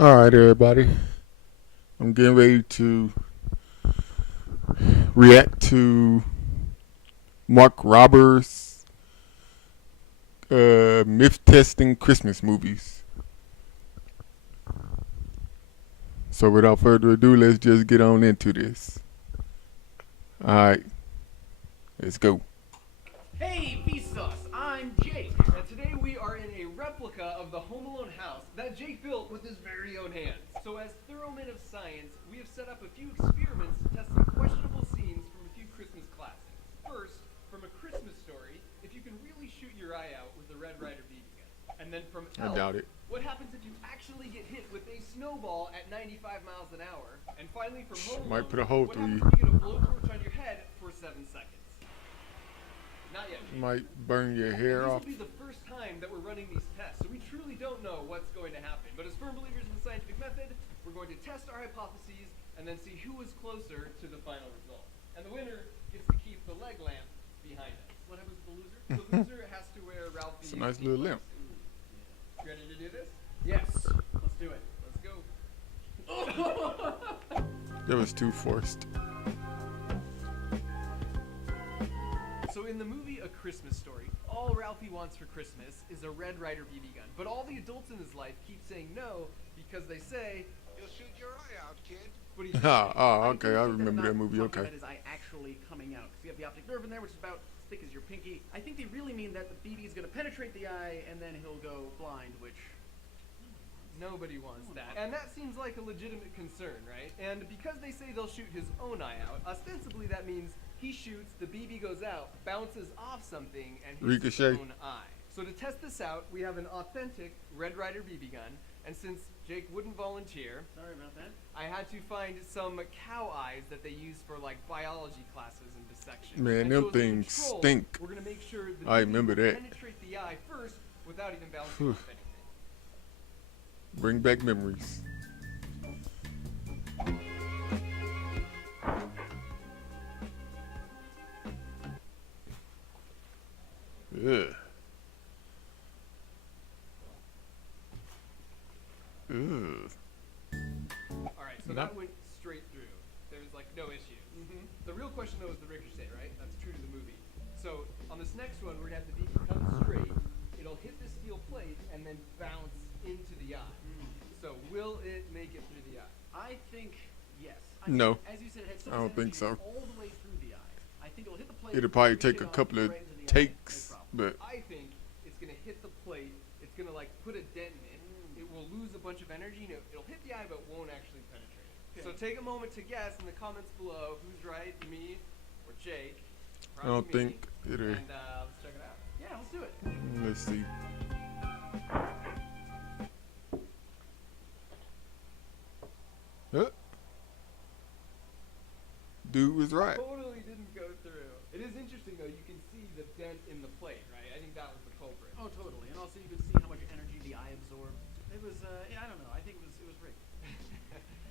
Alright, everybody. I'm getting ready to react to Mark Roberts' myth testing Christmas movies. So, without further ado, let's just get on into this. Alright, let's go. Hey, Vsauce, I'm Jake, and today we are in a replica of the Home Alone house that Jake built with his very own hands. So as thorough men of science, we have set up a few experiments to test some questionable scenes from a few Christmas classics. First, from A Christmas Story, if you can really shoot your eye out with the Red Ryder BB gun. And then from I doubt it. what happens if you actually get hit with a snowball at 95 miles an hour? And finally from Home Alone, Might put a hole what through happens you. if you get a blowtorch on your head for 7 seconds? Not yet. Might burn your hair This off. will be the first time that we're running these tests, so we truly don't know what's going to happen. But as firm believers in the scientific method, we're going to test our hypotheses and then see who is closer to the final result. And the winner gets to keep the leg lamp behind us. What happens to the loser? The loser has to wear Ralphie's. It's a nice little lamp. You ready to do this? Yes. Let's do it. Let's go. That was too forced. So in the movie A Christmas Story, all Ralphie wants for Christmas is a Red Ryder BB gun. But all the adults in his life keep saying no because they say, "You'll shoot your eye out, kid." but he's Okay, I remember that movie, okay. That is eye actually coming out. Because you have the optic nerve in there, which is about as thick as your pinky. I think they really mean that the BB is going to penetrate the eye and then he'll go blind, which... Nobody wants that. And that seems like a legitimate concern, right? And because they say they'll shoot his own eye out, ostensibly that means he shoots, the BB goes out, bounces off something, and hits his Ricochet. own eye. So to test this out, we have an authentic Red Ryder BB gun, and since Jake wouldn't volunteer, Sorry about that. I had to find some cow eyes that they use for like biology classes and dissection. Man, And them so as a things control, stink. We're gonna make sure the I BB remember will that. penetrate the eye first without even bouncing off anything. Bring back memories. Ugh. Ugh. Alright, so Nope. that went straight through. There's like no issue. The real question though is the ricochet, right? That's true to the movie. So on this next one, we're gonna have the BB come straight. It'll hit the steel plate and then bounce into the eye. So will it make it through the eye? I think yes. No. As you said, it had so I much don't think energy so. all the way through the eye. I think it'll hit the plate. It'll probably hit take it a off, couple of right into the eye, takes, no problem. but I think it's gonna hit the plate. It's gonna like put a dent in it. It will lose a bunch of energy. And it'll hit the eye, but won't actually penetrate. Okay. So take a moment to guess in the comments below who's right, me or Jake. I don't Probably me. think it'll. And let's check it out. Yeah, let's do it. Let's see. Huh? Dude was right. Totally didn't go through. It is interesting though. You can see the dent in the plate, right? I think that was the culprit. Oh, totally. And also you can see how much energy the eye absorbed. It was, yeah, I don't know. I think it was rigged.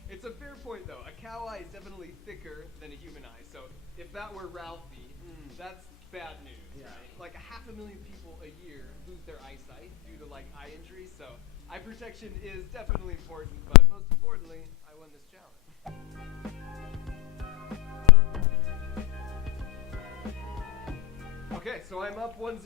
It's a fair point though. A cow eye is definitely thicker than a human eye. So if that were Ralphie, that's bad news, Yeah. right? Like 500,000 people a year lose their eyesight due to like eye injuries. So eye protection is definitely important, but most importantly, I won this challenge. Okay, so I'm up 1-0,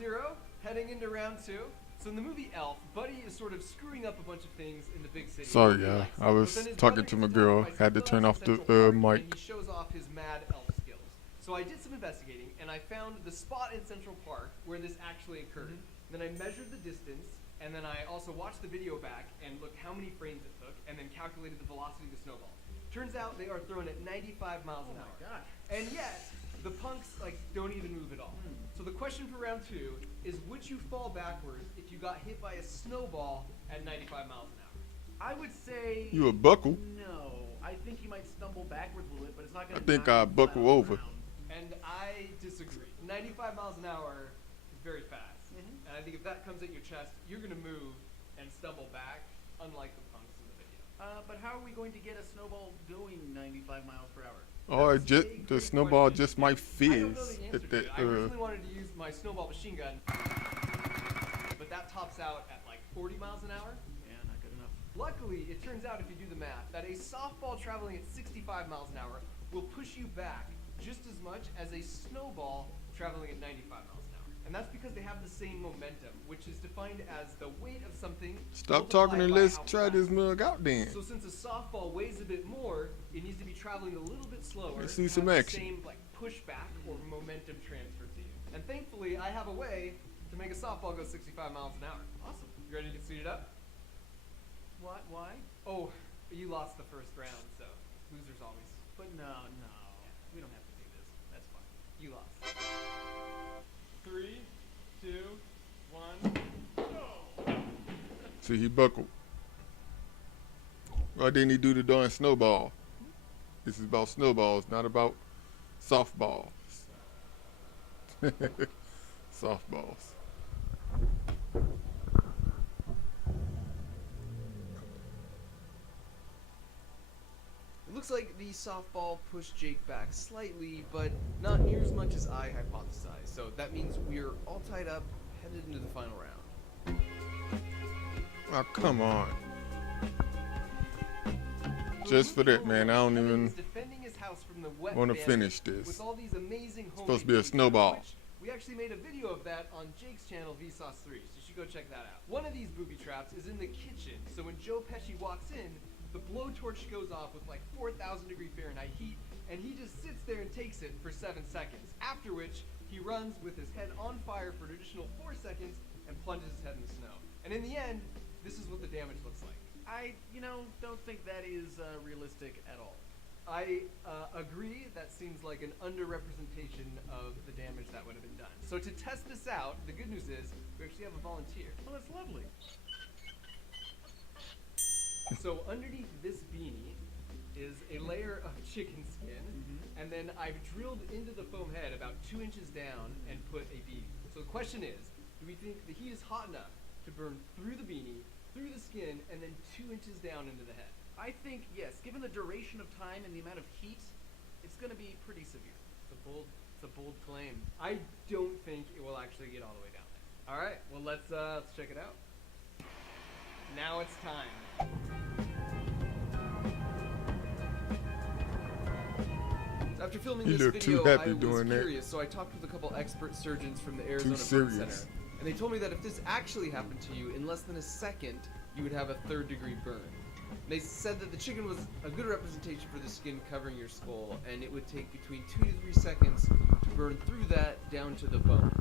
heading into round 2. So in the movie Elf, Buddy is sort of screwing up a bunch of things in the big city. Sorry, He y'all. likes I it. was But then his talking brother to gets my attacked girl. by some Had to thugs turn in off the, Central Park, mic. And he shows off his mad elf skills. So I did some investigating, and I found the spot in Central Park where this actually occurred. Then I measured the distance, and then I also watched the video back and looked how many frames it took, and then calculated the velocity of the snowball. Turns out they are thrown at 95 miles an Oh hour. my gosh. And yet, the punks like don't even move at all. So the question for round 2 is, would you fall backwards if you got hit by a snowball at 95 miles an hour? I would say You a buckle? no. I think you might stumble backwards a little bit, but it's not going I to. think I'd buckle over. And I disagree. 95 miles an hour is very fast. And I think if that comes at your chest, you're going to move and stumble back, unlike the punks in the video. But how are we going to get a snowball going 95 miles per hour? Or That's just a the great snowball question. just might I don't know fizz the answer at to that. it. I originally wanted to use my snowball machine gun, but that tops out at like 40 miles an hour. Yeah, not good enough. Luckily, it turns out if you do the math, that a softball traveling at 65 miles an hour will push you back just as much as a snowball traveling at 95 miles an hour. And that's because they have the same momentum, which is defined as the weight of something. Stop talking and multiplied by let's how try fast. this mug out then. So since a softball weighs a bit more, it needs to be traveling a little bit slower. Let's see to some have action. The same like pushback or momentum transfer to you. And thankfully, I have a way to make a softball go 65 miles an hour. Awesome. You ready to get suited up? What? Why? Oh, you lost the first round, so losers always. But no. We don't have to do this. That's fine. You lost. 3, 2, 1. See, he buckled. Why didn't he do the darn snowball? This is about snowballs, not about softballs. Softballs. It looks like the softball pushed Jake back slightly, but not near as much as I hypothesized. So that means we're all tied up, headed into the final round. Oh, come on. Just for that, man, I don't even defending his house from the wet want to bandit finish this. with all these amazing Supposed to be a homemade snowball. which we actually made a video of that on Jake's channel, Vsauce 3, so you should go check that out. One of these booby traps is in the kitchen, so when Joe Pesci walks in, the blowtorch goes off with like 4,000 degree Fahrenheit heat, and he just sits there and takes it for 7 seconds, after which he runs with his head on fire for an additional 4 seconds and plunges his head in the snow. And in the end, this is what the damage looks like. I, don't think that is realistic at all. I agree, that seems like an underrepresentation of the damage that would have been done. So to test this out, the good news is we actually have a volunteer. Well, that's lovely. So underneath this beanie is a layer of chicken skin, and then I've drilled into the foam head about 2 inches down and put a beanie. So the question is, do we think the heat is hot enough to burn through the beanie, through the skin, and then 2 inches down into the head? I think, yes, given the duration of time and the amount of heat, it's going to be pretty severe. It's a bold claim. I don't think it will actually get all the way down there. All right, well let's check it out. Now it's time. So after filming You this look too video, happy I was doing that. curious, so I talked with a couple expert surgeons from the Arizona Burn serious. Center, and they told me that if this actually happened to you, in less than a second, you would have a 3rd degree burn. They said that the chicken was a good representation for the skin covering your skull, and it would take between 2 to 3 seconds to burn through that down to the bone.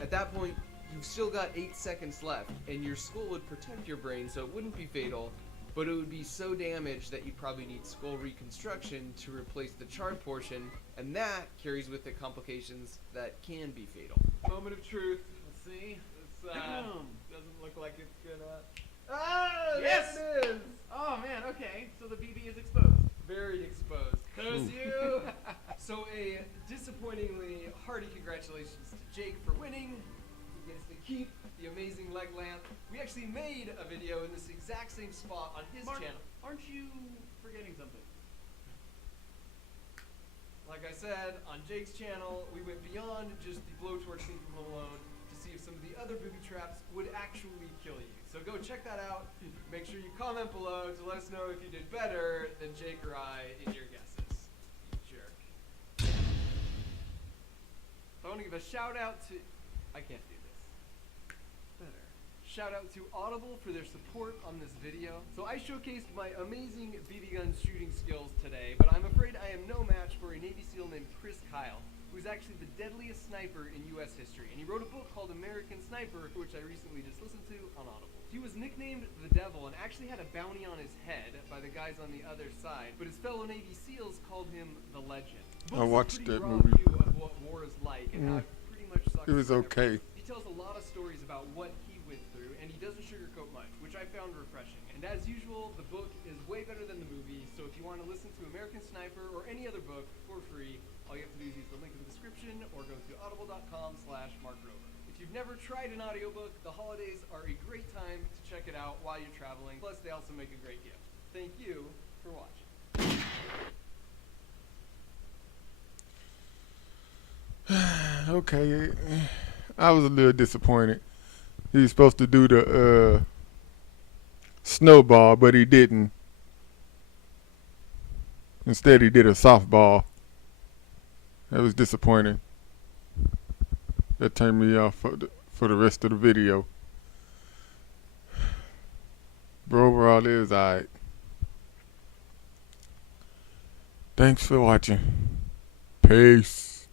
At that point, you've still got 8 seconds left, and your skull would protect your brain, so it wouldn't be fatal, but it would be so damaged that you'd probably need skull reconstruction to replace the charred portion, and that carries with it complications that can be fatal. Moment of truth. Let's see. This doesn't look like it's gonna... Yes! There it is! Oh, man, okay. So the BB is exposed. Very exposed. Curse you! So a disappointingly hearty congratulations to Jake for winning. He gets to keep the amazing leg lamp. We actually made a video in this exact same spot on his Mark, channel. aren't you forgetting something? Like I said, on Jake's channel, we went beyond just the blowtorch scene from Home Alone to see if some of the other booby traps would actually kill you. So go check that out. Make sure you comment below to let us know if you did better than Jake or I in your guesses. You jerk. I want to give a shout out to... I can't do this. Better. Shout out to Audible for their support on this video. So I showcased my amazing BB gun shooting skills today, but I'm afraid I am no match for a Navy SEAL named Chris Kyle, who's actually the deadliest sniper in US history. And he wrote a book called American Sniper, which I recently just listened to on Audible. He was nicknamed the Devil and actually had a bounty on his head by the guys on the other side, but his fellow Navy SEALs called him the Legend. The I book's a watched pretty that raw movie. view of what war is like and how it pretty much sucks. It was for okay. everyone. He tells a lot of stories about what he went through, and he doesn't sugarcoat much, which I found refreshing. And as usual, the book is way better than the movie, so if you want to listen to American Sniper or any other book for free, all you have to do is use the link in the description or go to audible.com/markrover. If you've never tried an audiobook, the holidays are a great time to check it out while you're traveling. Plus, they also make a great gift. Thank you for watching. Okay, I was a little disappointed. He was supposed to do the snowball, but he didn't. Instead, he did a softball. That was disappointing. That turned me off for the rest of the video. But overall, it was alright. Thanks for watching. Peace.